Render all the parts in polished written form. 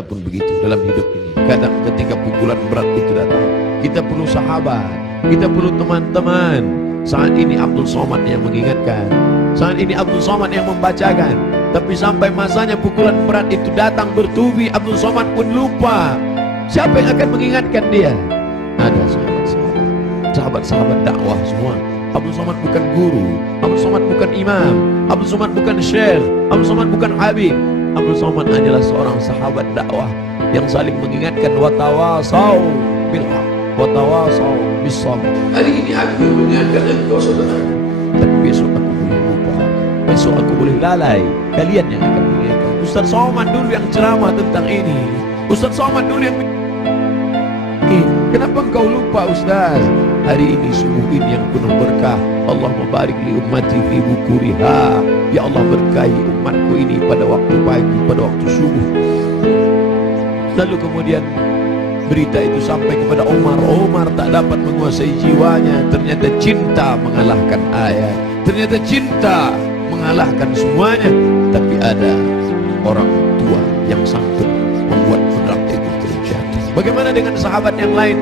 Kita pun begitu dalam hidup ini. Kadang ketika pukulan berat itu datang, kita perlu sahabat, kita perlu teman-teman. Saat ini Abdul Somad yang mengingatkan, saat ini Abdul Somad yang membacakan. Tapi sampai masanya pukulan berat itu datang bertubi, Abdul Somad pun lupa. Siapa yang akan mengingatkan dia? Ada sahabat-sahabat, sahabat-sahabat dakwah semua. Abdul Somad bukan guru, Abdul Somad bukan imam, Abdul Somad bukan syekh, Abdul Somad bukan habib. Abdul Somad hanyalah seorang sahabat dakwah yang saling mengingatkan, watawasau bil haq, watawasau bis sabr. Hari ini aku mengingatkan engkau saudara, tapi besok aku boleh lupa, besok aku boleh lalai. Kalian yang akan mengingatkan. Ustaz Somad dulu yang ceramah tentang ini, Ustaz Somad dulu yang kenapa engkau lupa Ustaz? Hari ini subuh ini yang penuh berkah. Allah membarik li ummati fi bukuriha. Ya Allah berkahi umatku ini pada waktu pagi, pada waktu subuh. Lalu kemudian berita itu sampai kepada Umar. Umar tak dapat menguasai jiwanya. Ternyata cinta mengalahkan ayat, ternyata cinta mengalahkan semuanya. Tapi ada orang tua yang sanggup membuat pedang itu terjadi. Bagaimana dengan sahabat yang lain?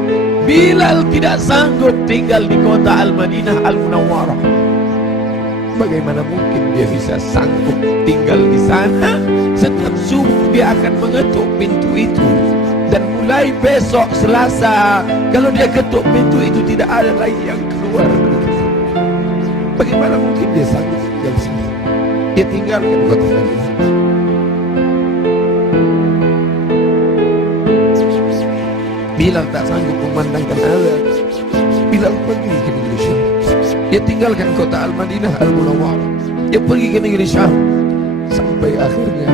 Bilal tidak sanggup tinggal di kota Al-Madinah Al-Munawwarah. Bagaimana mungkin dia bisa sanggup tinggal di sana? Setiap subuh dia akan mengetuk pintu itu. Dan mulai besok Selasa, kalau dia ketuk pintu itu tidak ada lagi yang keluar. Bagaimana mungkin dia sanggup tinggal di sana? Dia tinggalkan kota Madinah. Bilal tak sanggup memandangkan azan. Bilal pergi ke negeri Syam. Dia tinggalkan kota Al-Madinah Al-Munawwarah. Dia pergi ke negeri Syam. Sampai akhirnya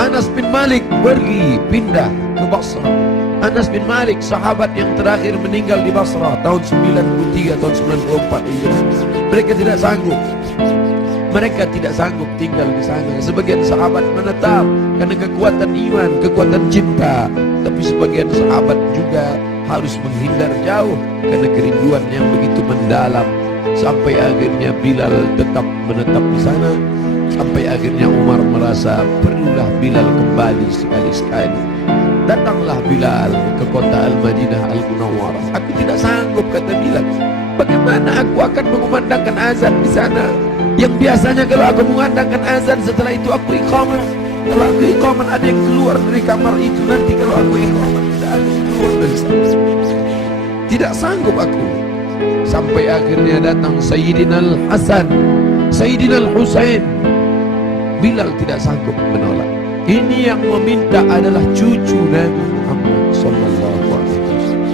Anas bin Malik pergi pindah ke Basrah. Anas bin Malik sahabat yang terakhir meninggal di Basrah tahun 93 tahun 94 Hijriah. Mereka tidak sanggup. Mereka tidak sanggup tinggal di sana. Sebagian sahabat menetap karena kekuatan iman, kekuatan cinta. Tapi sebagian sahabat juga harus menghindar jauh karena kerinduan yang begitu mendalam. Sampai akhirnya Bilal tetap menetap di sana. Sampai akhirnya Umar merasa perlulah Bilal kembali sekali-sekali. Datanglah Bilal ke kota Al-Madinah Al-Munawwarah. Aku tidak sanggup, kata Bilal. Bagaimana aku akan mengumandangkan azan di sana? Yang biasanya kalau aku mengumandangkan azan, setelah itu aku iqamah. Kalau aku iqamah ada yang keluar dari kamar itu. Nanti kalau aku iqamah tidak ada yang keluar dari sana. Tidak sanggup aku. Sampai akhirnya datang Sayyidina Al-Hasan, Sayyidina Al-Husain. Bilal tidak sanggup menolak. Ini yang meminta adalah cucu Nabi Muhammad sallallahu alaihi wasallam.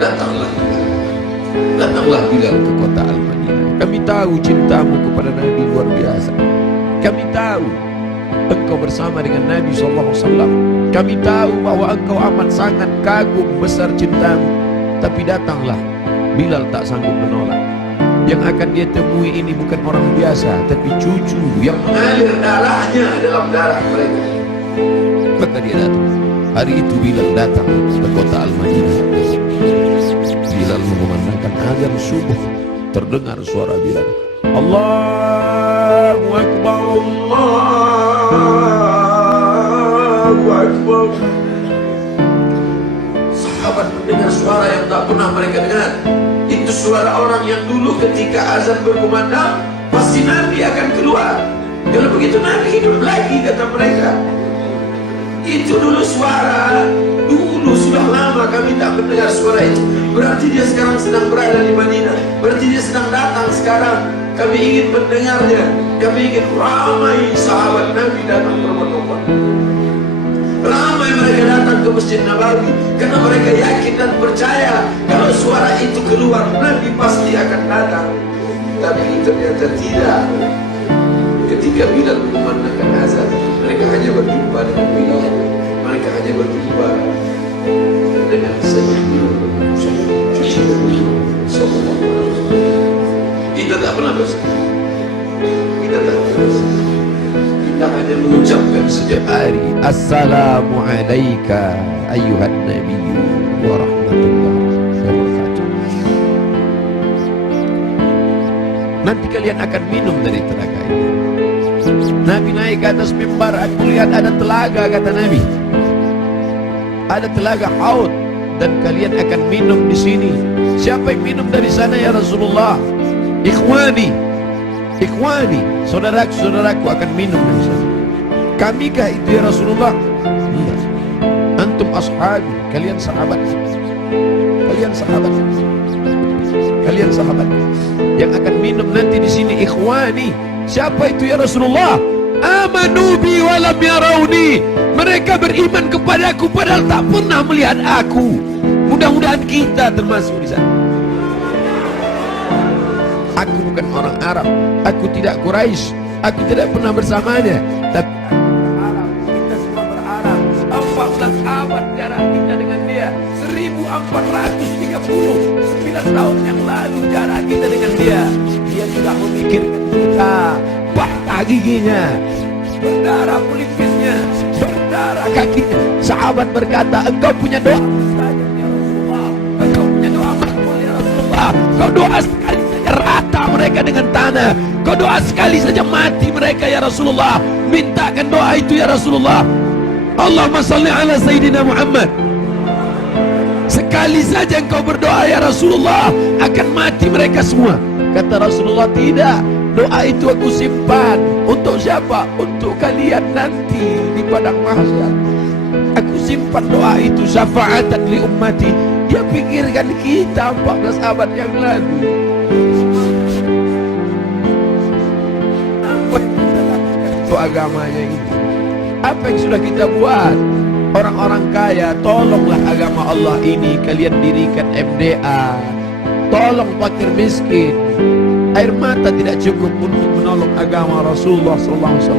Datanglah Bilal ke kota Al-Madinah. Kami tahu cintamu kepada Nabi luar biasa. Kami tahu engkau bersama dengan Nabi sallallahu alaihi wasallam. Kami tahu bahwa engkau amat sangat kagum besar cintamu. Tapi datanglah. Bilal tak sanggup menolak. Yang akan dia temui ini bukan orang biasa, tapi cucu yang mengalir darahnya dalam darah mereka. Maka dia datang. Hari itu Bilal datang ke kota Al-Madinah. Bilal mengumandangkan azan subuh. Terdengar suara Bilal, Allahu Akbar, Allahu Akbar. Sahabat mendengar suara yang tak pernah mereka dengar. Itu suara orang yang dulu ketika azan berkumandang pasti Nabi akan keluar. Kalau begitu Nabi hidup lagi, kata mereka. Itu dulu suara, dulu sudah lama kami tak mendengar suara itu. Berarti dia sekarang sedang berada di Madinah. Berarti dia sedang datang sekarang. Kami ingin mendengarnya. Kami ingin ramai sahabat Nabi datang berbondong-bondong. Ramai mereka datang ke Masjid Nabawi karena mereka yakin dan percaya kalau suara itu keluar Nabi pasti akan datang. Tapi ternyata tidak. Ketika Bilal mengumandangkan azan, mereka hanya berjumpa dengan Bilal. Mereka hanya berjumpa dengan Sayyidina Kita tak pernah bersama. Kita tak pernah bersama. Kita hanya mengucapkan setiap hari Assalamu alayka ayyuhan nabiyyu wa rahmatullahi wa barakatuh. Nanti kalian akan minum dari telaga ini. Nabi naik ke atas mimbar, aku lihat ada telaga, kata Nabi. Ada telaga Haud dan kalian akan minum di sini. Siapa yang minum dari sana ya Rasulullah? Ikhwani, ikhwani, saudaraku akan minum dari sana. Kamikah itu ya Rasulullah? Iya. Antum ashabi, kalian sahabat. Kalian sahabat. Kalian sahabat. Yang akan minum nanti di sini ikhwani. Siapa itu ya Rasulullah? Amanu bi wa lam yarawni. Mereka beriman kepadaku padahal tak pernah melihat aku. Mudah-mudahan kita termasuk di sana. Aku bukan orang Arab, aku tidak Quraisy, aku tidak pernah bersamanya, tapi Arab, kita semua berArab. 14 abad jarak kita dengan dia, 1439 tahun yang lalu jarak kita dengan dia. Dia sudah memikirkan kita, patah giginya, berdarah pelipisnya, berdarah kakinya. Sahabat berkata, engkau punya doa saja ya Rasulullah, engkau punya doa makbul ya Rasulullah. Kau doa sekali saja rata mereka dengan tanah, kau doa sekali saja mati mereka ya Rasulullah. Mintakan doa itu ya Rasulullah. Allahumma salli ala Sayyidina Muhammad. Sekali saja engkau berdoa ya Rasulullah, akan mati mereka semua. Kata Rasulullah, tidak, doa itu aku simpan. Untuk siapa? Untuk kalian nanti di padang mahsyar. Aku simpan doa itu, syafaatan li ummati. Dia pikirkan kita 14 abad yang lalu. Apa yang kita lakukan untuk agamanya ini? Apa yang sudah kita buat? Orang-orang kaya, tolonglah agama Allah ini. Kalian dirikan MDA, tolong fakir miskin. Air mata tidak cukup untuk menolong agama Rasulullah SAW.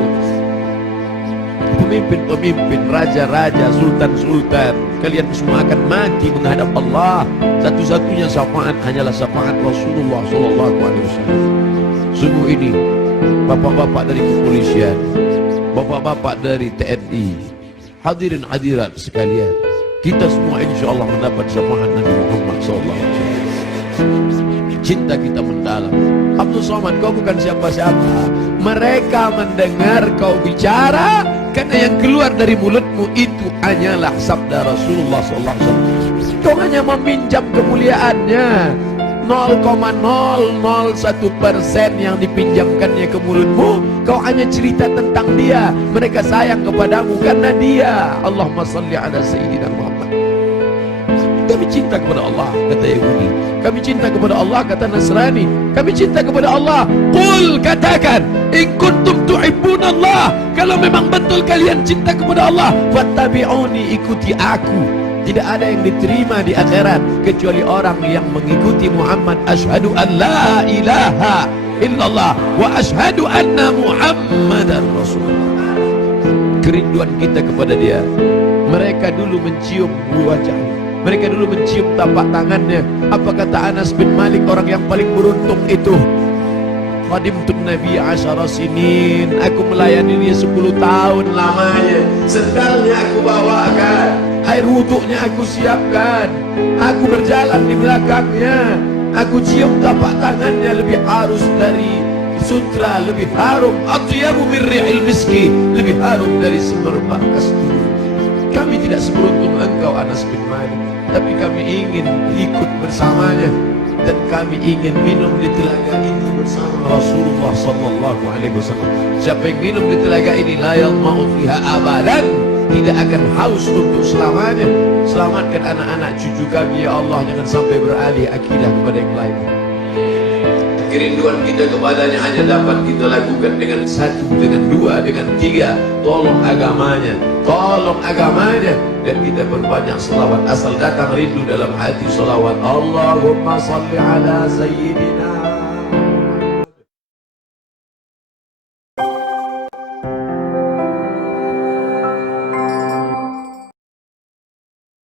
Pemimpin-pemimpin, raja-raja, sultan-sultan, kalian semua akan mati menghadap Allah. Satu-satunya syafaat hanyalah syafaat Rasulullah SAW. Sungguh ini, bapak-bapak dari kepolisian, bapak-bapak dari TNI, hadirin hadirat sekalian, kita semua insya Allah mendapat syafaat Nabi Muhammad SAW. Cinta kita mendalam. Abdul Somad, kau bukan siapa-siapa. Mereka mendengar kau bicara karena yang keluar dari mulutmu itu hanyalah sabda Rasulullah SAW. Kau hanya meminjam kemuliaannya. 0,001% yang dipinjamkannya ke mulutmu. Kau hanya cerita tentang dia. Mereka sayang kepadamu karena dia. Allahumma salli ala Sayyidina Muhammad. Kami cinta kepada Allah, kata Yahudi. Kami cinta kepada Allah, kata Nasrani. Kami cinta kepada Allah. Qul, katakan, in kuntum tuhibbunallah, kalau memang betul kalian cinta kepada Allah, fattabi'uni, ikuti aku. Tidak ada yang diterima di akhirat kecuali orang yang mengikuti Muhammad. Asyhadu an la ilaha illallah wa asyhadu anna Muhammadan Rasulullah. Kerinduan kita kepada dia. Mereka dulu mencium wajahnya, mereka dulu mencium tapak tangannya. Apa kata Anas bin Malik, orang yang paling beruntung itu? Khadimtun Nabi 10 sinin, aku melayani dia 10 tahun lamanya. Sendalnya aku bawakan, air wuduknya aku siapkan, aku berjalan di belakangnya, aku cium tapak tangannya, lebih halus dari sutra, lebih harum, atyabu min ri'il miski, lebih harum dari semerbak kasturi. Kami tidak seberuntung engkau Anas bin Malik, tapi kami ingin ikut bersamanya, dan kami ingin minum di telaga ini bersama Rasulullah sallallahu alaihi wasallam. Siapa yang minum di telaga ini, la yadma'u fiha abadan, tidak akan haus untuk selamanya. Selamatkan anak-anak cucu kami ya Allah, jangan sampai beralih akidah kepada yang lain. Kerinduan kita kepadanya hanya dapat kita lakukan dengan 1, dengan 2, dengan 3. Tolong agamanya, tolong agamanya. Dan kita berbanyak selawat. Asal datang rindu dalam hati selawat. Allahumma salli ala Sayyidina